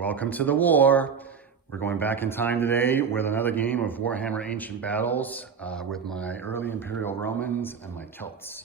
Welcome to the war. We're going back in time today with another game of Warhammer Ancient Battles with my early Imperial Romans and my Celts.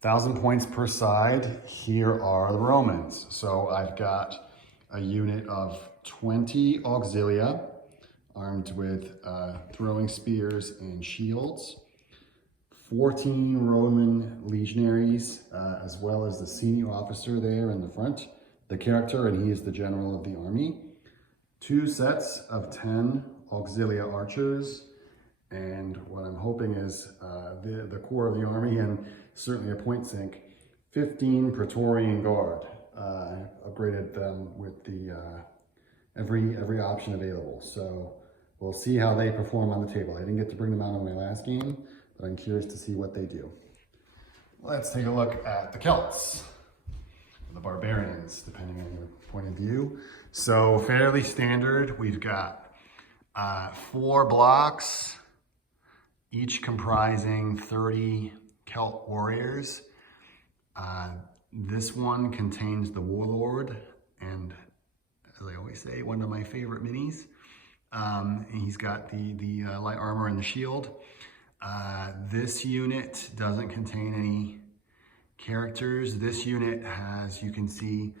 1,000 points per side. Here are the Romans. So I've got a unit of 20 auxilia armed with throwing spears and shields. 14 Roman legionaries, as well as the senior officer there in the front, the character, and he is the general of the army. 2 sets of 10 auxilia archers, and what I'm hoping is the core of the army, and certainly a point sink, 15 Praetorian guard. I upgraded them with the every option available. So we'll see how they perform on the table. I didn't get to bring them out on my last game, but I'm curious to see what they do. Let's take a look at the Celts, the barbarians, depending on your point of view. So fairly standard. We've got 4 blocks, each comprising 30 Celt warriors. This one contains the warlord, and as I always say, one of my favorite minis. He's got the light armor and the shield. This unit doesn't contain any characters. This unit has, you can see,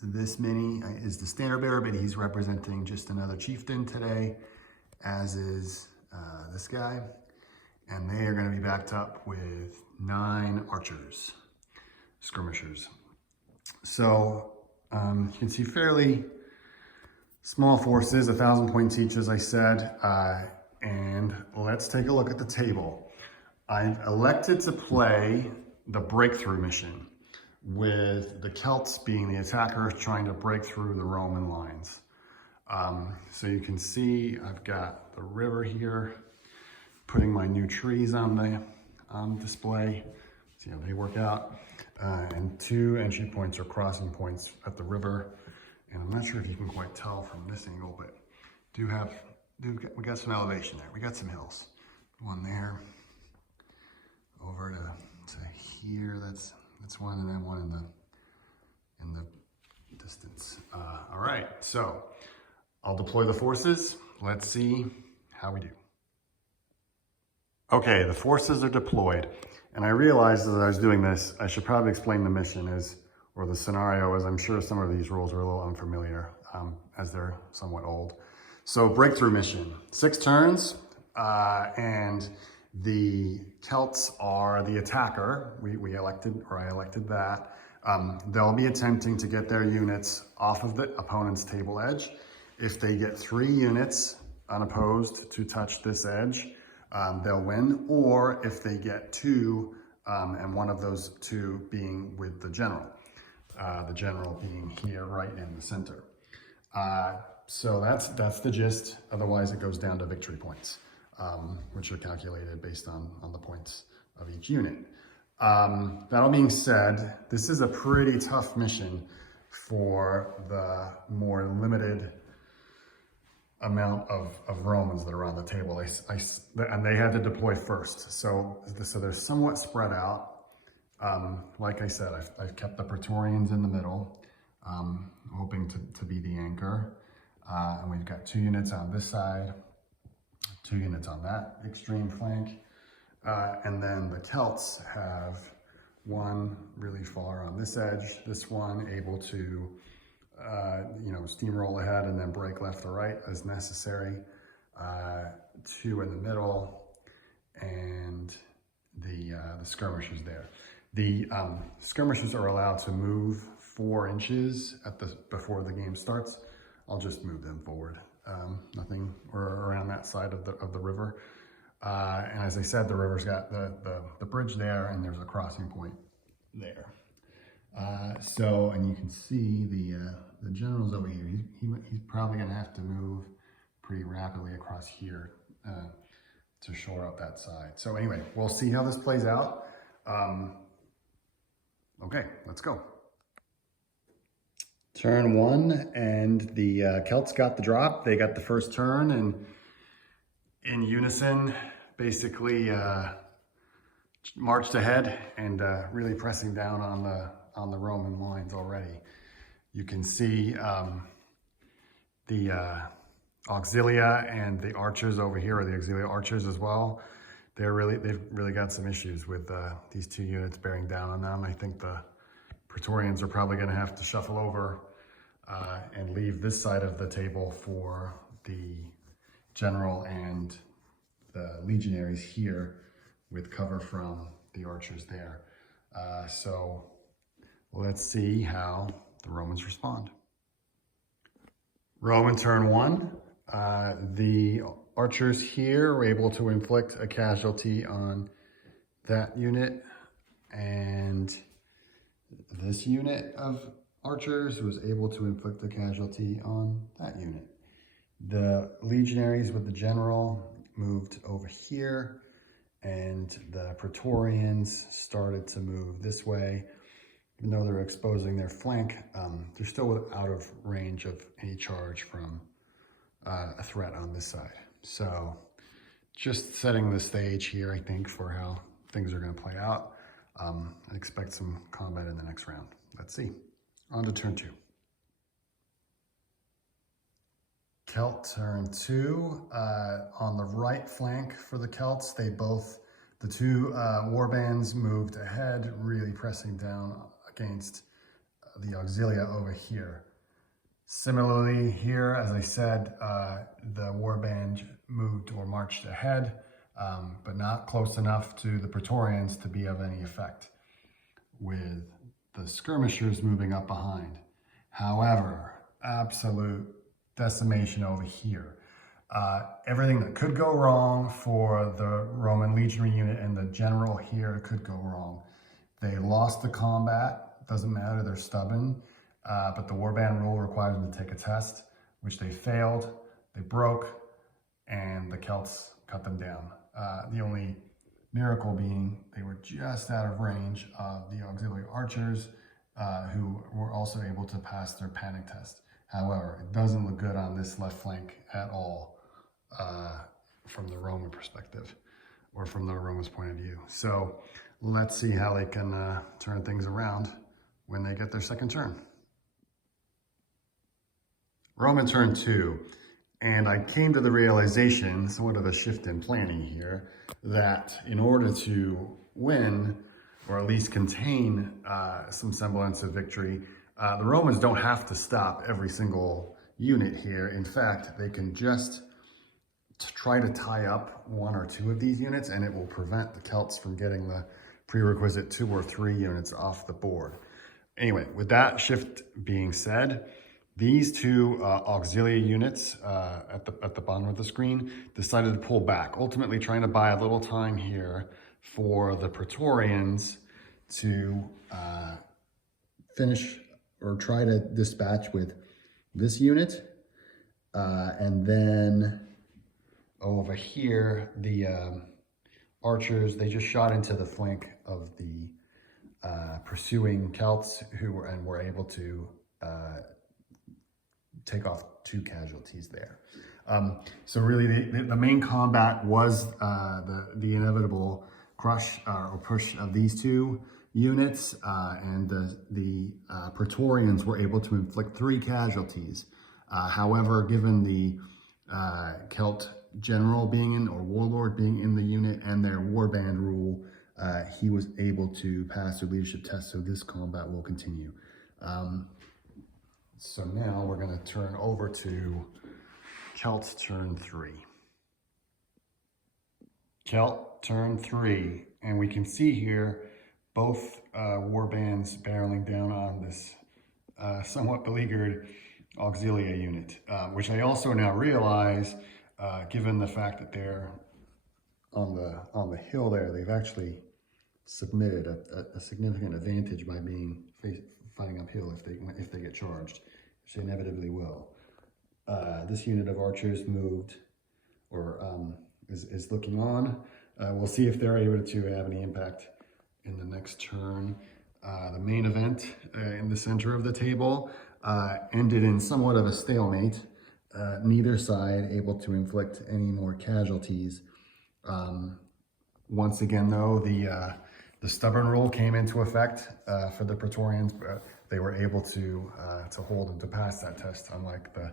this mini is the standard bearer, but he's representing just another chieftain today, as is this guy. And they are going to be backed up with 9 archers, skirmishers. So you can see fairly small forces, 1,000 points each, as I said. And let's take a look at the table. I've elected to play the breakthrough mission, with the Celts being the attackers trying to break through the Roman lines. So you can see I've got the river here, putting my new trees on the display. See how they work out. And 2 entry points or crossing points at the river. And I'm not sure if you can quite tell from this angle, but we got some elevation there. We got some hills. One there, over to here. That's one, and then one in the distance. All right, so I'll deploy the forces. Let's see how we do. Okay, the forces are deployed, and I realized as I was doing this, I should probably explain the mission or the scenario, as I'm sure some of these rules are a little unfamiliar, as they're somewhat old. So breakthrough mission, 6 turns, and the Celts are the attacker. I elected that. They'll be attempting to get their units off of the opponent's table edge. If they get 3 units unopposed to touch this edge, they'll win. Or if they get 2, and one of those 2 being with the general being here right in the center. So that's the gist. Otherwise, it goes down to victory points, which are calculated based on the points of each unit. That all being said, this is a pretty tough mission for the more limited amount of Romans that are on the table. And they had to deploy first. So they're somewhat spread out. Like I said, I've kept the Praetorians in the middle, hoping to be the anchor. And we've got 2 units on this side, 2 units on that extreme flank. And then the Celts have 1 really far on this edge, this one able to, steamroll ahead and then break left or right as necessary. 2 in the middle, and the skirmishers there. The skirmishers are allowed to move 4 inches before the game starts. I'll just move them forward, nothing or around that side of the river. And as I said, the river's got the bridge there, and there's a crossing point there. And you can see the general's over here. He's probably gonna have to move pretty rapidly across here to shore up that side. So anyway, we'll see how this plays out. Okay, let's go. Turn 1, and the Celts got the drop. They got the first turn, and in unison, basically marched ahead and really pressing down on the Roman lines already. You can see the auxilia and the archers over here, or the auxilia archers as well. They've really got some issues with these two units bearing down on them. I think the Praetorians are probably going to have to shuffle over and leave this side of the table for the general and the legionaries here, with cover from the archers there. So let's see how the Romans respond. Roman turn 1. The archers here were able to inflict a casualty on that unit, and this unit of archers was able to inflict a casualty on that unit. The legionaries with the general moved over here, and the Praetorians started to move this way. Even though they're exposing their flank, they're still out of range of any charge from a threat on this side. So just setting the stage here, I think, for how things are going to play out. I expect some combat in the next round. Let's see. On to turn 2. Celt turn 2. On the right flank for the Celts, the two warbands moved ahead, really pressing down against the auxilia over here. Similarly here, as I said, the warband moved or marched ahead, but not close enough to the Praetorians to be of any effect, with the skirmishers moving up behind. However, absolute decimation over here. Everything that could go wrong for the Roman legionary unit and the general here could go wrong. They lost the combat, doesn't matter, they're stubborn, but the warband rule requires them to take a test, which they failed, they broke, and the Celts cut them down. The only miracle being they were just out of range of the auxiliary archers, who were also able to pass their panic test. However, it doesn't look good on this left flank at all from the Roman perspective, or from the Romans' point of view. So let's see how they can turn things around when they get their second turn. Roman turn 2. And I came to the realization, somewhat of a shift in planning here, that in order to win, or at least contain some semblance of victory, the Romans don't have to stop every single unit here. In fact, they can just try to tie up 1 or 2 of these units, and it will prevent the Celts from getting the prerequisite 2 or 3 units off the board. Anyway, with that shift being said, these 2 auxiliary units at the bottom of the screen decided to pull back, ultimately trying to buy a little time here for the Praetorians to finish or try to dispatch with this unit. And then over here, the archers, they just shot into the flank of the pursuing Celts, who were able to take off 2 casualties there. So really the main combat was the inevitable crush or push of these 2 units, and the Praetorians were able to inflict 3 casualties. However, given the Celt general being in, or warlord being in the unit, and their warband rule, he was able to pass their leadership test, so this combat will continue. So now we're going to turn over to Celt's turn 3. Celt turn 3, and we can see here both warbands barreling down on this somewhat beleaguered auxilia unit, which I also now realize, given the fact that they're on the hill there, they've actually submitted a significant advantage by fighting uphill if they get charged, which they inevitably will. This unit of archers moved, or is looking on. We'll see if they're able to have any impact in the next turn. The main event in the center of the table ended in somewhat of a stalemate. Neither side able to inflict any more casualties. Once again, though, the stubborn rule came into effect for the Praetorians, they were able to hold and to pass that test, unlike the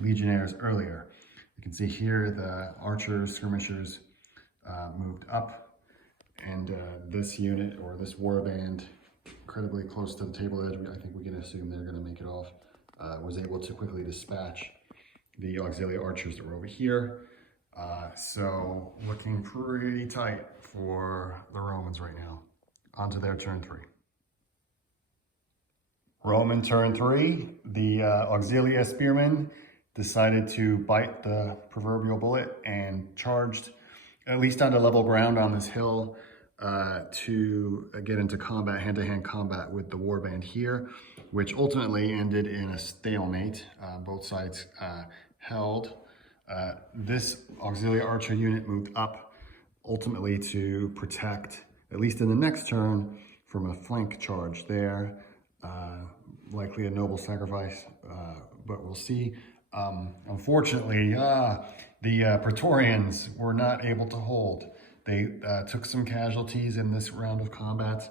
Legionnaires earlier. You can see here the archers, skirmishers moved up, and this unit, or this warband, incredibly close to the table edge, I think we can assume they're going to make it off, was able to quickly dispatch the auxiliary archers that were over here. So looking pretty tight for the Romans right now. On to their turn 3. Roman turn 3, the auxiliary spearmen decided to bite the proverbial bullet and charged at least onto level ground on this hill to get into combat, hand-to-hand combat with the warband here, which ultimately ended in a stalemate. Both sides held. This auxiliary archer unit moved up ultimately to protect, at least in the next turn, from a flank charge there. Likely a noble sacrifice, but we'll see. Unfortunately, the Praetorians were not able to hold. They took some casualties in this round of combat,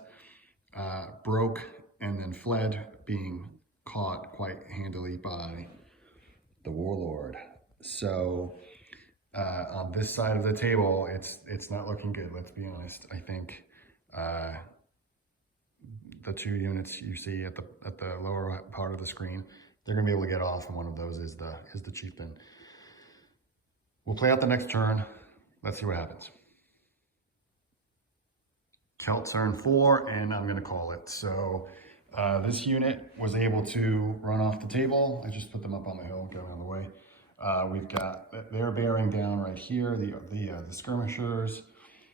broke, and then fled, being caught quite handily by the warlord. So on this side of the table, it's not looking good, let's be honest. I think the 2 units you see at the lower part of the screen, they're going to be able to get off, and one of those is the chieftain. We'll play out the next turn. Let's see what happens. Celt turn 4, and I'm going to call it. So this unit was able to run off the table. I just put them up on the hill, get them out of the way. We've got, they're bearing down right here, the skirmishers.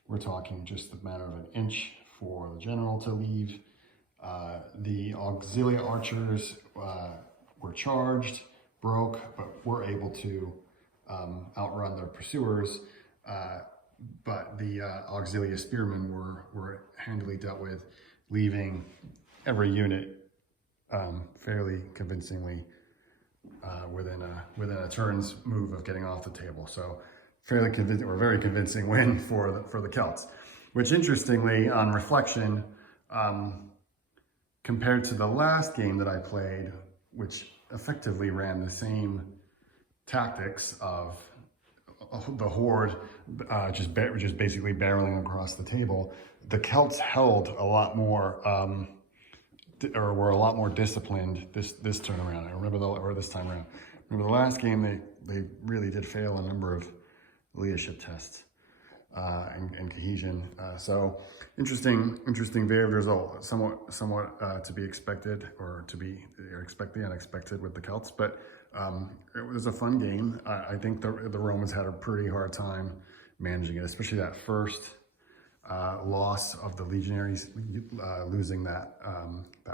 We're talking just a matter of an inch for the general to leave. The auxiliary archers were charged, broke, but were able to outrun their pursuers. But the auxiliary spearmen were handily dealt with, leaving every unit fairly convincingly within a turn's move of getting off the table. So fairly convincing, or very convincing win for the Celts. Which, interestingly, on reflection, compared to the last game that I played, which effectively ran the same tactics of the horde just basically barreling across the table, the Celts held a lot more, or were a lot more disciplined this turn around. I remember this time around. Remember the last game, they really did fail a number of leadership tests and cohesion. So interesting varied result. Somewhat to be expected, or expect the unexpected with the Celts, but it was a fun game. I think the Romans had a pretty hard time managing it, especially that first loss of the Legionaries, losing that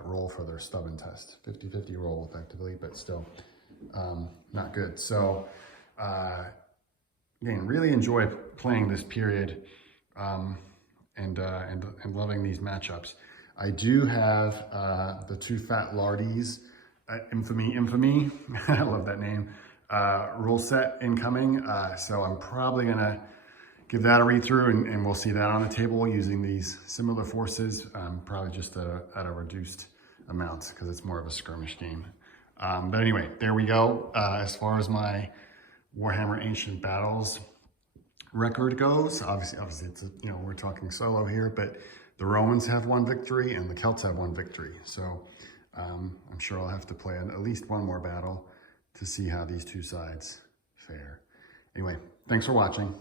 roll for their stubborn test. 50-50 roll effectively, but still not good. So again, really enjoy playing this period and loving these matchups. I do have the 2 Fat Lardies, Infamy, I love that name, rule set incoming. So I'm probably gonna give that a read through, and we'll see that on the table using these similar forces, probably just at a reduced amount because it's more of a skirmish game. But anyway, there we go. As far as my Warhammer Ancient Battles record goes, obviously it's we're talking solo here, but the Romans have 1 victory and the Celts have 1 victory. So I'm sure I'll have to play at least 1 more battle to see how these 2 sides fare. Anyway, thanks for watching.